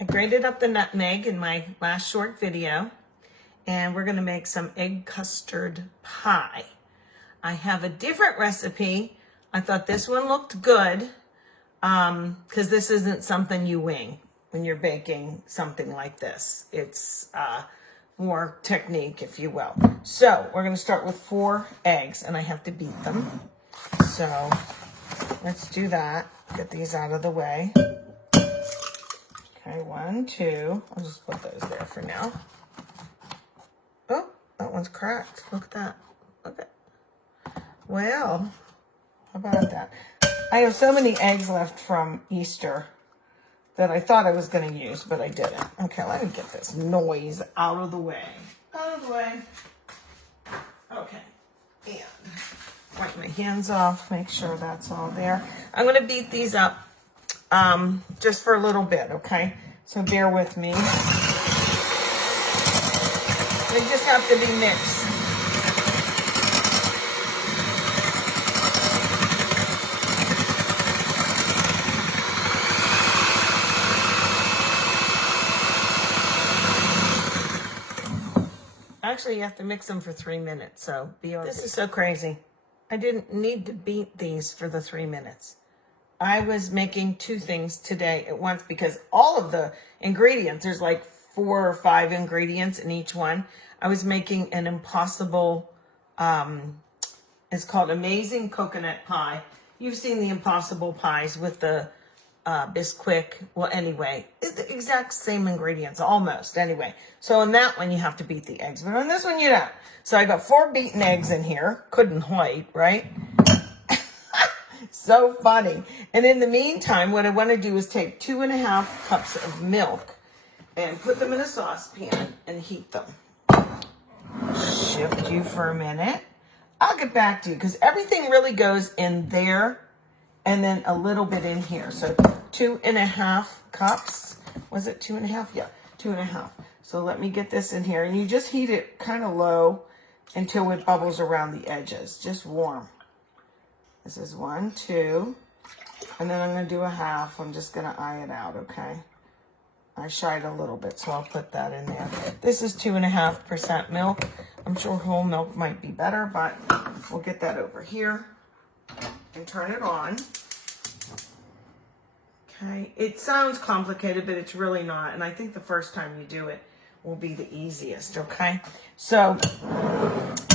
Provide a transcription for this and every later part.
I grated up the nutmeg in my last short video, and we're gonna make some egg custard pie. I have a different recipe. I thought this one looked good because this isn't something you wing when you're baking something like this. It's more technique, if you will. So we're gonna start with 4 eggs, and I have to beat them. So let's do that. Get these out of the way. Okay, 1, 2. I'll just put those there for now. Oh, that one's cracked. Look at that. Look at. Well, how about that? I have so many eggs left from Easter that I thought I was going to use, but I didn't. Okay, let me get this noise out of the way. Out of the way. Okay. And wipe my hands off. Make sure that's all there. I'm going to beat these up just for a little bit, okay? So bear with me. They just have to be mixed. Actually, you have to mix them for 3 minutes, so be okay. This is so crazy. I didn't need to beat these for the 3 minutes. I was making 2 things today at once because all of the ingredients, there's like 4 or 5 ingredients in each one. I was making an impossible, it's called Amazing Coconut Pie. You've seen the impossible pies with the Bisquick. Well, anyway, it's the exact same ingredients, almost. Anyway, so in that one, you have to beat the eggs. But on this one, you don't. So I got 4 beaten eggs in here. Couldn't wait, right? So funny. And in the meantime, what I want to do is take 2.5 cups of milk and put them in a saucepan and heat them. Shift you for a minute. I'll get back to you because everything really goes in there and then a little bit in here. So 2.5 cups. Was it 2.5? Yeah, 2.5. So let me get this in here. And you just heat it kind of low until it bubbles around the edges. Just warm. This is 1, 2. And then I'm going to do a half. I'm just going to eye it out, okay? I shied a little bit, so I'll put that in there. This is 2.5% milk. I'm sure whole milk might be better, but we'll get that over here and turn it on. Okay, it sounds complicated, but it's really not. And I think the first time you do it will be the easiest, okay? So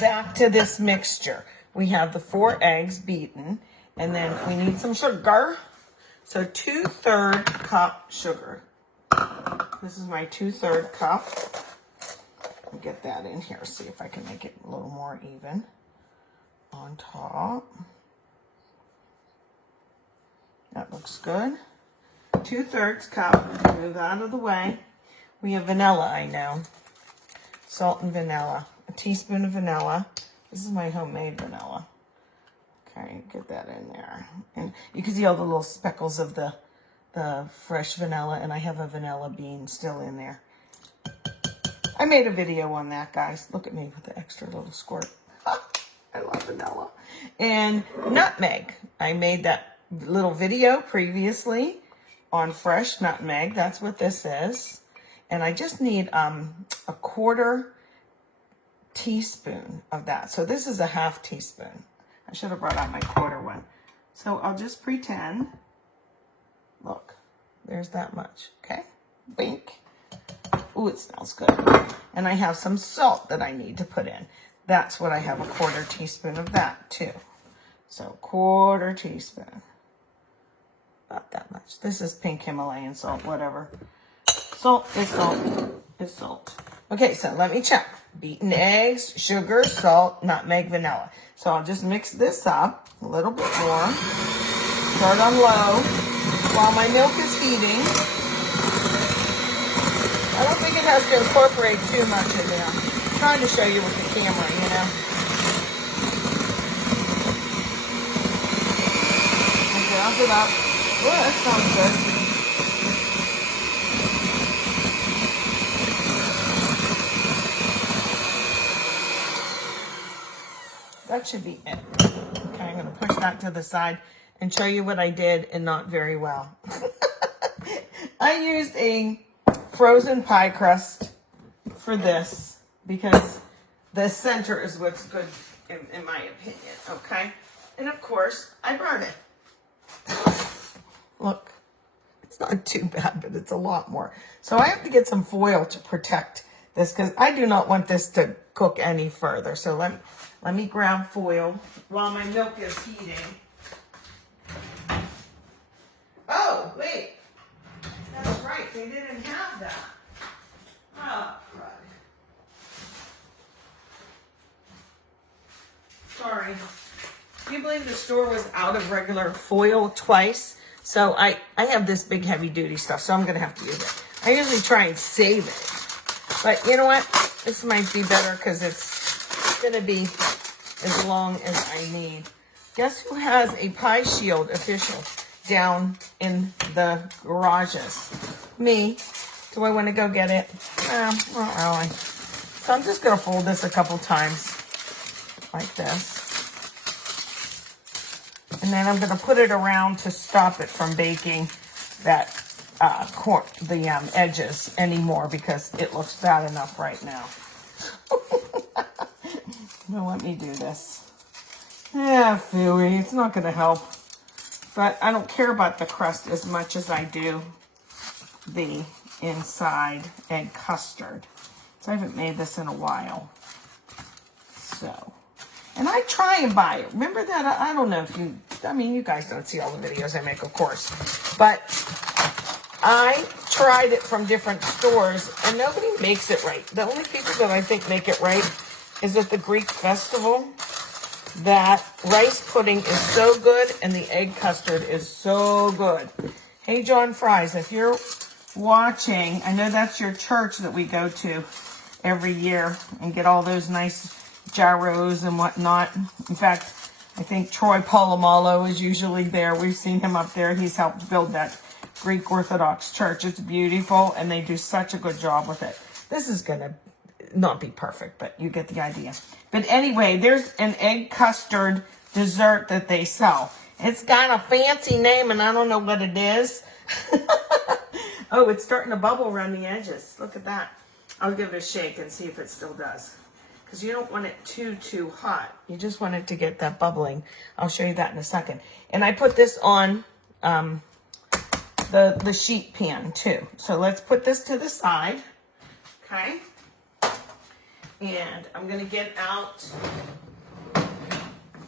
back to this mixture. We have the 4 eggs beaten, and then we need some sugar. So 2/3 cup sugar. This is my 2/3 cup. I'll get that in here, see if I can make it a little more even on top. That looks good. 2/3 cup. Move out of the way. We have vanilla, I know. Salt and vanilla. A teaspoon of vanilla. This is my homemade vanilla. Okay, get that in there. And you can see all the little speckles of the fresh vanilla, and I have a vanilla bean still in there. I made a video on that, guys. Look at me with the extra little squirt. I love vanilla. And nutmeg. I made that little video previously on fresh nutmeg. That's what this is. And I just need a 1/4 teaspoon of that. So this is a 1/2 teaspoon. I should have brought out my 1/4 one. So I'll just pretend. Look, there's that much. Okay, wink. Ooh, it smells good. And I have some salt that I need to put in. That's what I have, a 1/4 teaspoon of that too. So 1/4 teaspoon. Not that much. This is pink Himalayan salt, whatever. Salt is salt is salt. Okay, so let me check. Beaten eggs, sugar, salt, nutmeg, vanilla. So I'll just mix this up a little bit more. Start on low while my milk is heating. I don't think it has to incorporate too much in there. I'm trying to show you with the camera, you know. And round it up. Oh, that sounds good. That should be it. Okay, I'm going to push that to the side and show you what I did and not very well. I used a frozen pie crust for this because the center is what's good in my opinion, okay? And of course, I burn it. Look, it's not too bad, but it's a lot more. So I have to get some foil to protect this because I do not want this to cook any further. So let me grab foil while my milk is heating. Oh, wait. That's right. They didn't have that. Oh, crud. Sorry. Can you believe the store was out of regular foil twice? So I have this big heavy duty stuff, so I'm going to have to use it. I usually try and save it. But you know what? This might be better because it's going to be as long as I need. Guess who has a Pie Shield official down in the garages? Me. Do I want to go get it? Not really. So I'm just going to fold this a couple times like this. And then I'm going to put it around to stop it from baking that edges anymore because it looks bad enough right now. Now let me do this. Yeah, phooey, it's not going to help. But I don't care about the crust as much as I do the inside egg custard. So I haven't made this in a while. So, and I try and buy it. Remember that? I don't know if you, I mean, you guys don't see all the videos I make, of course. But I tried it from different stores, and nobody makes it right. The only people that I think make it right is at the Greek festival. That rice pudding is so good, and the egg custard is so good. Hey, John Fries, if you're watching, I know that's your church that we go to every year and get all those nice gyros and whatnot. In fact, I think Troy Polamalu is usually there. We've seen him up there. He's helped build that Greek Orthodox church. It's beautiful, and they do such a good job with it. This is going to not be perfect, but you get the idea. But anyway, there's an egg custard dessert that they sell. It's got a fancy name, and I don't know what it is. Oh, it's starting to bubble around the edges. Look at that. I'll give it a shake and see if it still does. Because you don't want it too hot. You just want it to get that bubbling. I'll show you that in a second. And I put this on the sheet pan too. So let's put this to the side. Okay. And I'm going to get out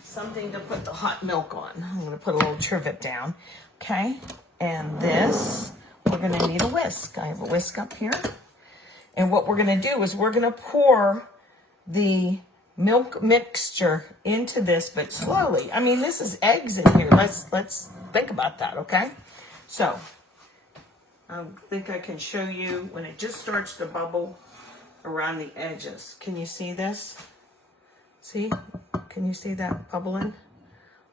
something to put the hot milk on. I'm going to put a little trivet down. Okay. And this, we're going to need a whisk. I have a whisk up here. And what we're going to do is we're going to pour the milk mixture into this, but slowly. I mean, this is eggs in here. Let's think about that, okay? So, I think I can show you when it just starts to bubble around the edges. Can you see this? See? Can you see that bubbling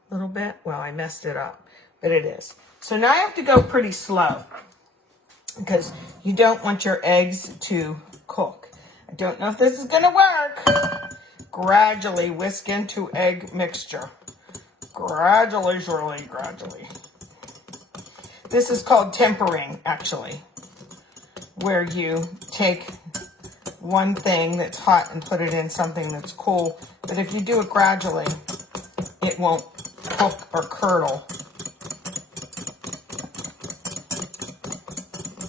a little bit? Well, I messed it up, but it is. So now I have to go pretty slow because you don't want your eggs to cook. I don't know if this is going to work. Gradually whisk into egg mixture. Gradually, surely, gradually. This is called tempering, actually, where you take one thing that's hot and put it in something that's cool. But if you do it gradually, it won't cook or curdle.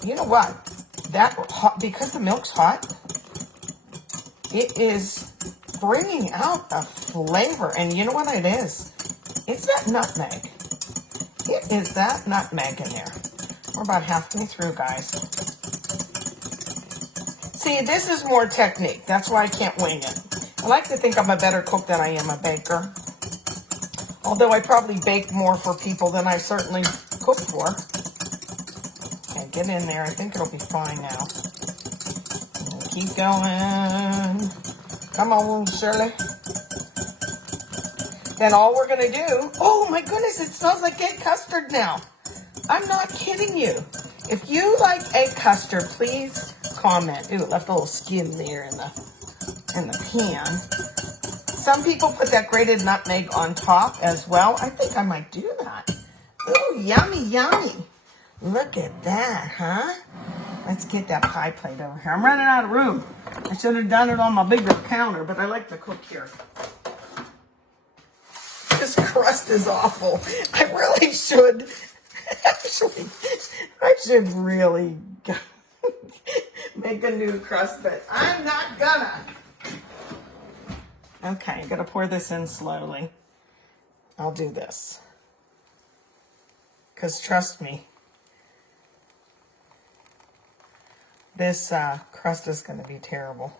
You know what? That hot, because the milk's hot, it is bringing out a flavor. And you know what it is? It's that nutmeg. It is that nutmeg in there. We're about halfway through, guys. See, this is more technique. That's why I can't wing it. I like to think I'm a better cook than I am a baker. Although I probably bake more for people than I certainly cook for. Okay, get in there. I think it'll be fine now. Keep going. Come on, Shirley. Then all we're going to do... Oh, my goodness, it smells like egg custard now. I'm not kidding you. If you like egg custard, please comment. Ooh, it left a little skin there in the pan. Some people put that grated nutmeg on top as well. I think I might do that. Ooh, yummy, yummy. Look at that, huh? Let's get that pie plate over here. I'm running out of room. I should have done it on my bigger counter, but I like to cook here. This crust is awful. I really should. Actually, I should really make a new crust, but I'm not gonna. Okay, I'm gonna pour this in slowly. I'll do this. Because trust me, this crust is going to be terrible.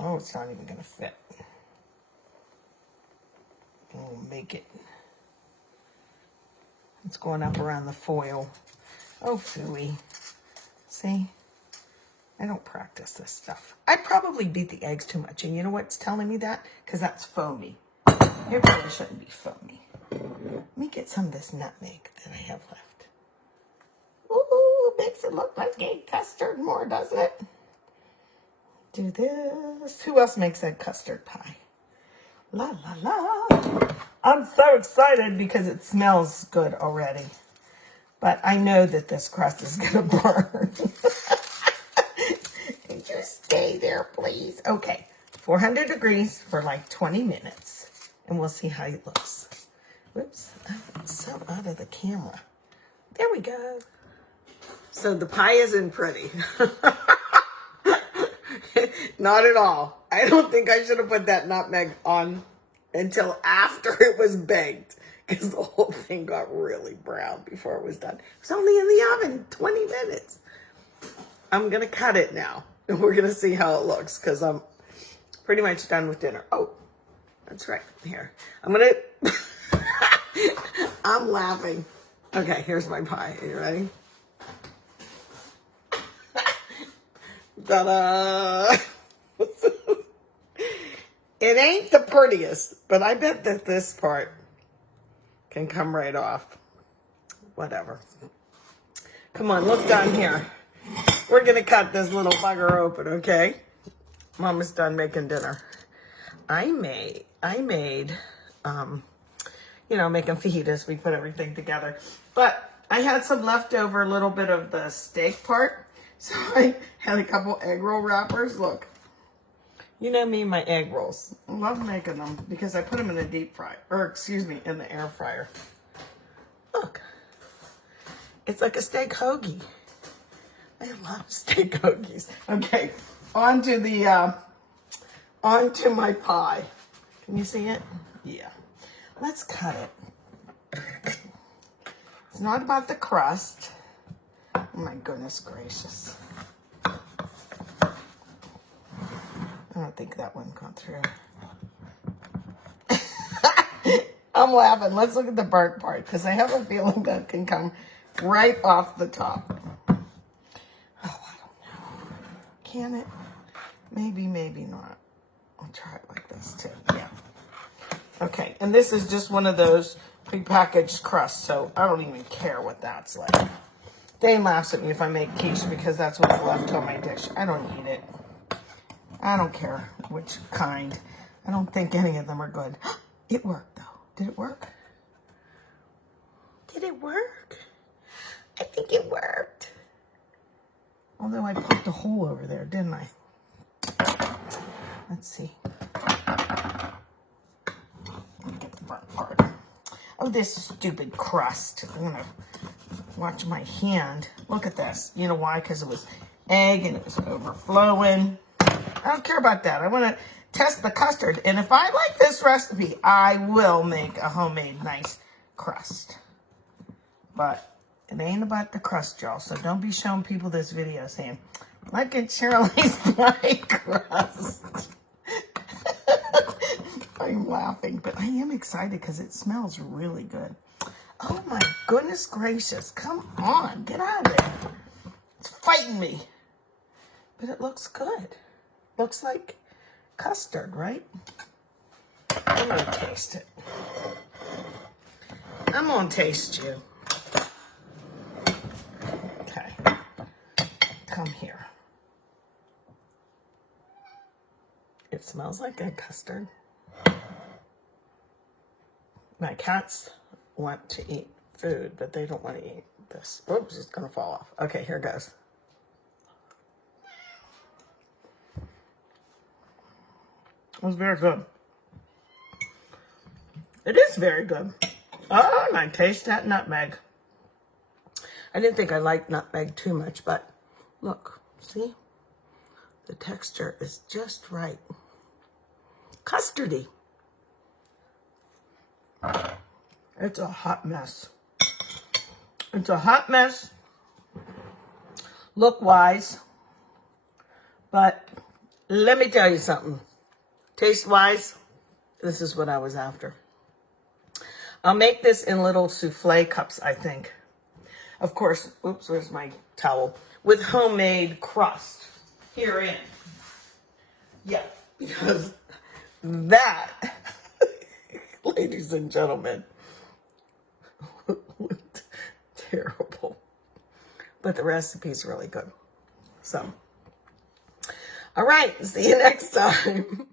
Oh, it's not even going to fit. We'll make it. It's going up around the foil. Oh, phooey. See? I don't practice this stuff. I probably beat the eggs too much. And you know what's telling me that? Because that's foamy. It really shouldn't be foamy. Let me get some of this nutmeg that I have left. Ooh, makes it look like egg custard more, doesn't it? Do this. Who else makes egg custard pie? La, la, la. I'm so excited because it smells good already. But I know that this crust is going to burn. Just stay there, please. Okay, 400 degrees for like 20 minutes. And we'll see how it looks. Whoops, some out of the camera. There we go. So the pie isn't pretty. Not at all. I don't think I should have put that nutmeg on until after it was baked, because the whole thing got really brown before it was done. It was only in the oven 20 minutes. I'm going to cut it now, and we're going to see how it looks, because I'm pretty much done with dinner. Oh, that's right. Here. I'm going to... I'm laughing. Okay, here's my pie. Are you ready? Ta-da! It ain't the prettiest, but I bet that this part can come right off. Whatever. Come on, look down here. We're going to cut this little bugger open, okay? Mama's done making dinner. I made, you know, making fajitas. We put everything together. But I had some leftover, little bit of the steak part. So I had a couple egg roll wrappers. Look. You know me and my egg rolls. I love making them because I put them in a deep fry. Or, excuse me, in the air fryer. Look. It's like a steak hoagie. I love steak hoagies. Okay. Onto my pie. Can you see it? Yeah. Let's cut it. It's not about the crust. Oh my goodness gracious. I don't think that one got through. I'm laughing. Let's look at the burnt part, because I have a feeling that can come right off the top. Oh, I don't know. Can it? Maybe, maybe not. I'll try it like this too. Yeah. Okay, and this is just one of those prepackaged crusts, so I don't even care what that's like. Dane laughs at me if I make quiche because that's what's left on my dish. I don't eat it. I don't care which kind. I don't think any of them are good. It worked, though. Did it work? Did it work? I think it worked. Although I poked a hole over there, didn't I? Let's see. Let me get the burnt part. Oh, this stupid crust. I'm going to watch my hand. Look at this. You know why? Because it was egg and it was overflowing. I don't care about that. I want to test the custard. And if I like this recipe, I will make a homemade nice crust. But it ain't about the crust, y'all. So don't be showing people this video saying, look at Shirley's pie crust. I'm laughing, but I am excited because it smells really good. Oh my goodness gracious. Come on. Get out of there. It's fighting me. But it looks good. Looks like custard, right? I'm going to taste it. I'm going to taste you. Okay. Come here. It smells like egg custard. My cats want to eat food, but they don't want to eat this. Oops, it's gonna fall off. Okay, here it goes. It was very good. It is very good. Oh, and I taste that nutmeg. I didn't think I liked nutmeg too much, but look, see? The texture is just right. Custardy. It's a hot mess. It's a hot mess, look-wise, but let me tell you something. Taste-wise, this is what I was after. I'll make this in little souffle cups, I think. Of course, oops, where's my towel? With homemade crust herein. Yeah, because that, ladies and gentlemen, looked terrible. But the recipe's really good. So, all right, see you next time.